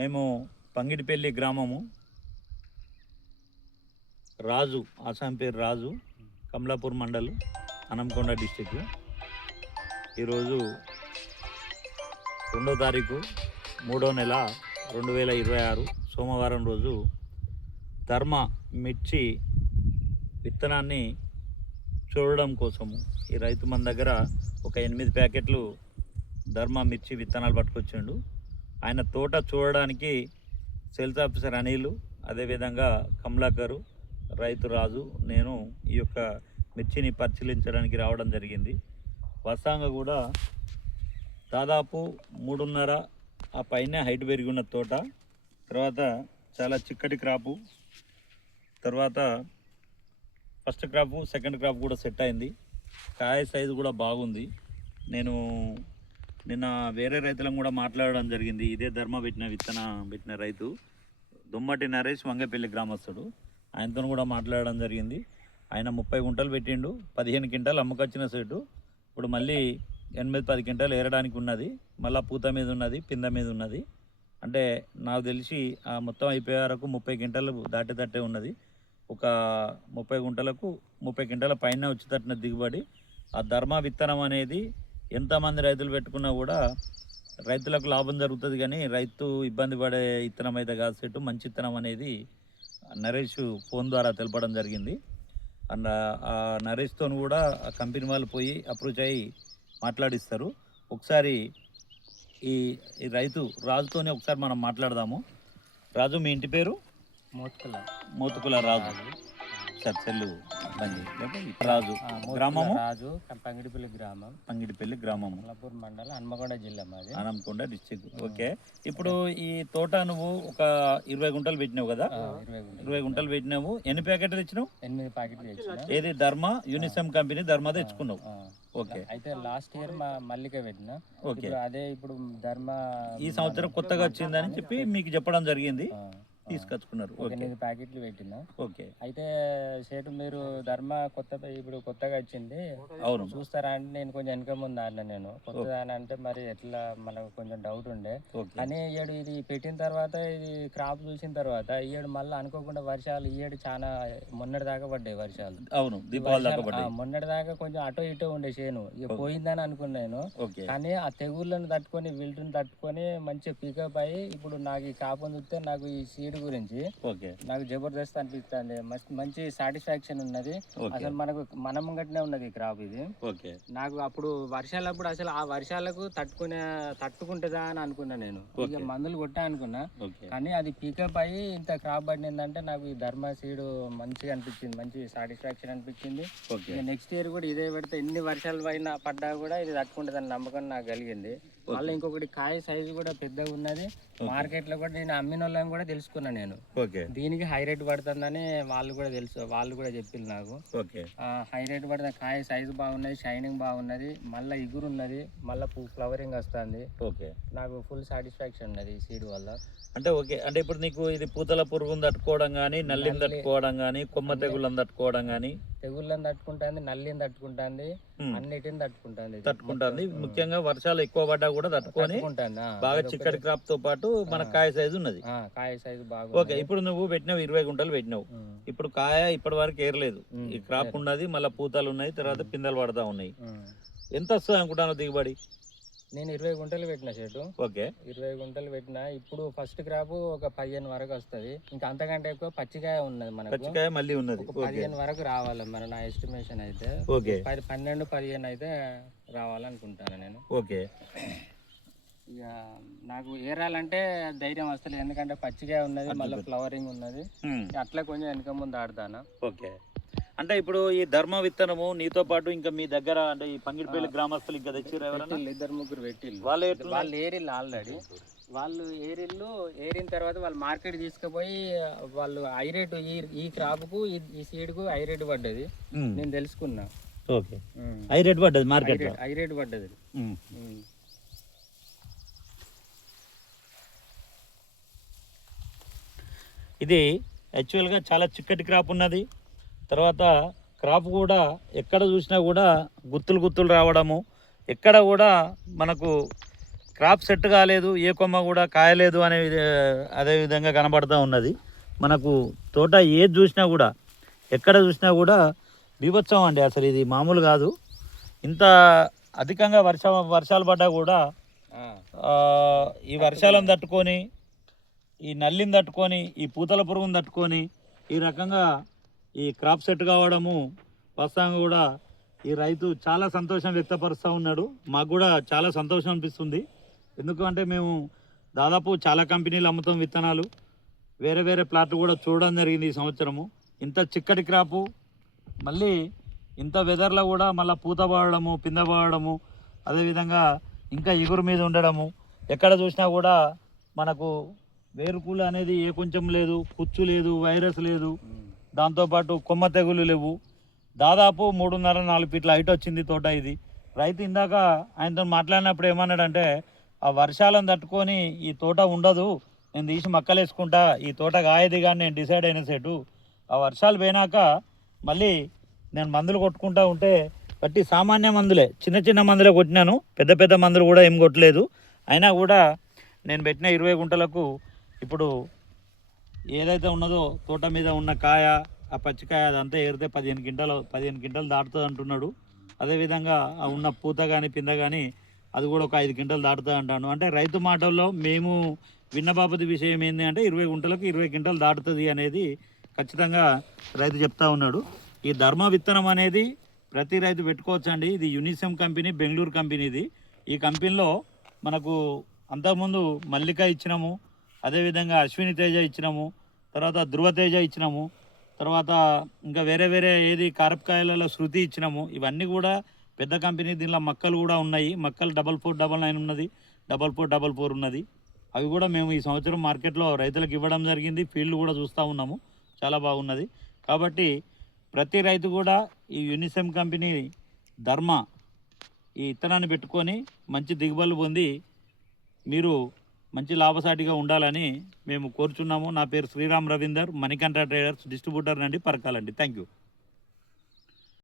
మేము పంగిడిపల్లి గ్రామము, రాజు ఆసాం పేరు రాజు, కమలాపూర్ మండల్, హన్మకొండ డిస్టిక్. ఈరోజు 2వ తారీఖు 3వ నెల 2026 సోమవారం రోజు ధర్మ మిర్చి విత్తనాన్ని చూడడం కోసము ఈ రైతు మన దగ్గర ఒక 8 ప్యాకెట్లు ధర్మ మిర్చి విత్తనాలు పట్టుకొచ్చిండు. ఆయన తోట చూడడానికి సేల్స్ ఆఫీసర్ అనిల్, అదేవిధంగా కమలాకరు, రైతు రాజు, నేను ఈ యొక్క మిర్చిని పరిశీలించడానికి రావడం జరిగింది. వాస్తవంగా కూడా దాదాపు 3.5 ఆ పైన హైట్ పెరిగి ఉన్న తోట, తర్వాత చాలా చిక్కటి క్రాపు, తర్వాత ఫస్ట్ క్రాపు సెకండ్ క్రాప్ కూడా సెట్ అయింది. కాయ సైజు కూడా బాగుంది. నేను నిన్న వేరే రైతులను కూడా మాట్లాడడం జరిగింది. ఇదే ధర్మ పెట్టిన రైతు దుమ్మటి నరేష్, వంగపల్లి గ్రామస్తుడు. ఆయనతో కూడా మాట్లాడడం జరిగింది. ఆయన 30 గుంటలు పెట్టిండు, 15 క్వింటాలు అమ్మకొచ్చిన సెటు. ఇప్పుడు మళ్ళీ 8-10 క్వింటాలు ఏరడానికి ఉన్నది. మళ్ళీ పూత మీద ఉన్నది, పింద మీద ఉన్నది. అంటే నాకు తెలిసి ఆ మొత్తం అయిపోయే వరకు 30 క్వింటాలు దాటే ఉన్నది. ఒక 30 గుంటలకు 30 క్వింటాల పైన వచ్చేటట్టున దిగుబడి. ఆ ధర్మ విత్తనం అనేది ఎంతమంది రైతులు పెట్టుకున్నా కూడా రైతులకు లాభం జరుగుతుంది, కానీ రైతు ఇబ్బంది పడే విత్తనం అయితే కాదు. సెట్టు మంచి విత్తనం అనేది నరేష్ ఫోన్ ద్వారా తెలపడం జరిగింది. అండ్ ఆ నరేష్తో కూడా ఆ కంపెనీ వాళ్ళు పోయి అప్రోచ్ అయ్యి మాట్లాడిస్తారు. ఒకసారి ఈ రైతు రాజుతోనే ఒకసారి మనం మాట్లాడదాము. రాజు, మీ ఇంటి పేరు? మోతుకుల రాజు. చర్చలు రాజు, గ్రామము రాజు, పంగిడిపల్లి గ్రామం, కమలాపూర్ మండలం, హన్మకొండ జిల్లా మాది, హన్మకొండ డిస్ట్రిక్ట్. ఓకే, ఇప్పుడు ఈ తోట నువ్వు ఒక 20 గుంటలు పెట్టినావు కదా? 20 గుంటలు పెట్టినావు. ఎన్ని ప్యాకెట్లు తెచ్చినావు? 8 ప్యాకెట్లు తెచ్చిన. ఏది ధర్మ యూనిసెమ్ కంపెనీ ధర్మ తెచ్చుకున్నావు? ఓకే. అయితే లాస్ట్ ఇయర్ మా మల్లిక పెట్టిన. ఓకే. అదే ఇప్పుడు ధర్మ ఈ సంవత్సరం కొత్తగా వచ్చిందని చెప్పి మీకు చెప్పడం జరిగింది, తీసుకొచ్చుకున్నారు. 8 ప్యాకెట్లు పెట్టిన. ఓకే. అయితే సేటు మీరు ధర్మ ఇప్పుడు కొత్తగా వచ్చింది, అవును, చూస్తారా అంటే నేను కొంచెం వెనక ముందు ఆడిన. నేను కొత్తగా అంటే మరి ఎట్లా మనకు కొంచెం డౌట్ ఉండే. కానీ ఈయడు ఇది పెట్టిన తర్వాత, ఇది క్రాప్ చూసిన తర్వాత ఈయడు మళ్ళీ అనుకోకుండా వర్షాలు ఈయడు చాలా మొన్నటి దాకా పడ్డాయి వర్షాలు. అవును, దీపావళి దాకా పడ్డాయి. మొన్నటి దాకా కొంచెం అటో ఇటో ఉండే చేను, ఇక పోయిందని అనుకున్నాను. కానీ ఆ తెగుళ్ళను తట్టుకొని విల్టుని తట్టుకొని మంచిగా పికప్ అయ్యి ఇప్పుడు నాకు ఈ కాపుని చూస్తే నాకు ఈ సీడ్ గురించి నాకు జబర్దస్త్ అనిపిస్తుంది. మంచి సాటిస్ఫాక్షన్ ఉన్నది. అసలు మనం గట్టినే ఉన్నది ఈ క్రాప్ ఇది. నాకు అప్పుడు వర్షాలప్పుడు అసలు ఆ వర్షాలకు తట్టుకుంటుందా అని అనుకున్నా. నేను ఇక మందులు కొట్టా అనుకున్నా, కానీ అది పికప్ అయ్యి ఇంత క్రాప్ పడిందంటే నాకు ఈ ధర్మ సీడ్ మంచిగా అనిపించింది, మంచి సాటిస్ఫాక్షన్ అనిపించింది. నెక్స్ట్ ఇయర్ కూడా ఇదే పెడితే ఎన్ని వర్షాలు పడ్డా కూడా ఇది తట్టుకుంటుందని నమ్మకం నాకు కలిగింది. మళ్ళీ ఇంకొకటి కాయ సైజు కూడా పెద్దగా ఉన్నది. మార్కెట్ లో కూడా నేను అమ్మిన వాళ్ళని కూడా తెలుసుకున్నా. నేను దీనికి హై రేట్ పడుతుందని వాళ్ళు కూడా చెప్పింది నాకు. హై రేట్ పడుతుంది, కాయ సైజు బాగున్నది, షైనింగ్ బాగున్నది, మళ్ళీ ఇగురు ఉన్నది, మళ్ళీ ఫ్లవరింగ్ వస్తుంది. నాకు ఫుల్ సాటిస్ఫాక్షన్ ఉన్నది ఈ సీడ్ వల్ల. అంటే ఓకే, అంటే ఇప్పుడు నీకు ఇది పూతల పురుగును తట్టుకోవడం కానీ, నల్లిని తట్టుకోవడం కానీ, కొమ్మ తెగుళ్ళని తట్టుకోవడం కానీ, తెగుళ్ళని తట్టుకుంటుంది, నల్లిని తట్టుకుంటుంది, అన్నిటిని తట్టుకుంటుంది. ముఖ్యంగా వర్షాలు ఎక్కువ పడ్డా కూడా తట్టుకొని బాగా చిక్కటి క్రాప్ తో పాటు మన కాయ సైజు ఉన్నది. కాయ సైజు బాగా. ఓకే, ఇప్పుడు నువ్వు పెట్టినావు 20 గుంటలు పెట్టినావు. ఇప్పుడు కాయ ఇప్పటి వరకు ఏరలేదు, ఈ క్రాప్ ఉన్నది, మళ్ళీ పూతలు ఉన్నాయి, తర్వాత పిందెలు పడతా ఉన్నాయి. ఎంత వస్తుంది అనుకుంటాను దిగుబడి? నేను 20 గుంటలు పెట్టిన షెడ్డు. ఓకే, 20 గుంటలు పెట్టిన. ఇప్పుడు ఫస్ట్ క్రాప్ ఒక 15 వరకు వస్తుంది. ఇంకా అంతకంటే ఎక్కువ పచ్చికాయ ఉన్నది మనకు. పచ్చికాయ మళ్ళీ ఉన్నది, 15 వరకు రావాలి మన నా ఎస్టిమేషన్ అయితే. 12-15 అయితే రావాలనుకుంటాను నేను. ఓకే, ఇక నాకు ఏరాలంటే ధైర్యం వస్తలేదు, ఎందుకంటే పచ్చికాయ ఉన్నది, మళ్ళీ ఫ్లవరింగ్ ఉన్నది. అట్లా కొంచెం వెనక ముందు ఆడతాను. ఓకే, అంటే ఇప్పుడు ఈ ధర్మ విత్తనము నీతో పాటు ఇంకా మీ దగ్గర అంటే ఈ పంగిడిపల్లి గ్రామస్తులు ఇంకా తెచ్చిర్రు ఎవరైనా? 2-3 పెట్టిల్లు. వాళ్ళు ఏరిల్లు ఆల్రెడీ. వాళ్ళు ఏరిన తర్వాత వాళ్ళు మార్కెట్ తీసుకుపోయి వాళ్ళు హై రేటు ఈ క్రాప్ కు ఈ సీడ్ కు హై రేటు పడ్డది నేను తెలుసుకున్నా. ఓకే, హై రేట్ పడ్డది, మార్కెట్ హై రేటు పడ్డది. ఇది యాక్చువల్గా చాలా చిక్కటి క్రాప్ ఉన్నది. తర్వాత క్రాప్ కూడా ఎక్కడ చూసినా కూడా గుత్తులు రావడము, ఎక్కడ కూడా మనకు క్రాప్ సెట్ కాలేదు, ఏ కొమ్మ కూడా కాయలేదు అనే అదే విధంగా కనబడుతూ ఉన్నది. మనకు తోట ఏది చూసినా కూడా, ఎక్కడ చూసినా కూడా బీభత్సం అండి. అసలు ఇది మామూలు కాదు. ఇంత అధికంగా వర్షాలు పడ్డా కూడా ఈ వర్షాలను తట్టుకొని, ఈ నల్లిని తట్టుకొని, ఈ పూతల పురుగుని తట్టుకొని ఈ రకంగా ఈ క్రాప్ సెట్ కావడము వాస్తవంగా కూడా ఈ రైతు చాలా సంతోషం వ్యక్తపరుస్తూ ఉన్నాడు. మాకు కూడా చాలా సంతోషం అనిపిస్తుంది. ఎందుకంటే మేము దాదాపు చాలా కంపెనీలు అమ్ముతాం విత్తనాలు, వేరే వేరే ప్లాట్లు కూడా చూడడం జరిగింది ఈ సంవత్సరము. ఇంత చిక్కటి క్రాపు, మళ్ళీ ఇంత వెదర్లో కూడా మళ్ళీ పూత పడడము, పింద పడడము, అదేవిధంగా ఇంకా ఎగురు మీద ఉండడము, ఎక్కడ చూసినా కూడా మనకు వేరుకూల అనేది ఏ కొంచెం లేదు, పుచ్చు లేదు, వైరస్ లేదు, దాంతోపాటు కొమ్మ తెగులు లేవు. దాదాపు 3.5-4 ఫీట్ల హైట్ వచ్చింది తోట ఇది. రైతు ఇందాక ఆయనతో మాట్లాడినప్పుడు ఏమన్నాడంటే, ఆ వర్షాలను తట్టుకొని ఈ తోట ఉండదు, నేను తీసి మక్కలేసుకుంటా, ఈ తోట కాయది కానీ నేను డిసైడ్ అయిన సెటు, ఆ వర్షాలు పోయినాక మళ్ళీ నేను మందులు కొట్టుకుంటా ఉంటే బట్టి సామాన్య మందులే, చిన్న చిన్న మందులే కొట్టినాను, పెద్ద పెద్ద మందులు కూడా ఏం కొట్టలేదు. అయినా కూడా నేను పెట్టిన 20 గుంటలకు ఇప్పుడు ఏదైతే ఉన్నదో తోట మీద ఉన్న కాయ, ఆ పచ్చికాయ అదంతా ఏరితే 15 క్వింటాలు దాటుతుంది అంటున్నాడు. అదేవిధంగా ఆ ఉన్న పూత కానీ పింద కానీ అది కూడా ఒక 5 క్వింటాలు దాటుతుంది అంటాను. అంటే రైతు మాటల్లో మేము విన్న బాపతి విషయం ఏంటి అంటే 20 గుంటలకు 20 క్వింటాలు దాటుతుంది అనేది ఖచ్చితంగా రైతు చెప్తా ఉన్నాడు. ఈ ధర్మ విత్తనం అనేది ప్రతి రైతు పెట్టుకోవచ్చండి. ఇది యూనిసెమ్ కంపెనీ, బెంగళూరు కంపెనీ ఇది. ఈ కంపెనీలో మనకు అంతకుముందు మల్లిక ఇచ్చినాము, అదేవిధంగా అశ్విని తేజ ఇచ్చినాము, తర్వాత ధృవ తేజ ఇచ్చినాము, తర్వాత ఇంకా వేరే వేరే ఏది కారపకాయలలో శృతి ఇచ్చినాము. ఇవన్నీ కూడా పెద్ద కంపెనీ. దీనిలో మక్కలు కూడా ఉన్నాయి. మక్కలు 4499 ఉన్నది, 4444 ఉన్నది. అవి కూడా మేము ఈ సంవత్సరం మార్కెట్లో రైతులకు ఇవ్వడం జరిగింది. ఫీల్డ్ కూడా చూస్తూ ఉన్నాము, చాలా బాగున్నది. కాబట్టి ప్రతి రైతు కూడా ఈ యూనిసెమ్ కంపెనీ ధర్మ ఈ విత్తనాన్ని పెట్టుకొని మంచి దిగుబడులు పొంది మీరు మంచి లాభసాటిగా ఉండాలని మేము కోరుచున్నాము. నా పేరు శ్రీరామ్ రవీందర్, మణికంఠ ట్రేడర్స్ డిస్ట్రిబ్యూటర్ నుండి పరకాలండి. Thank you.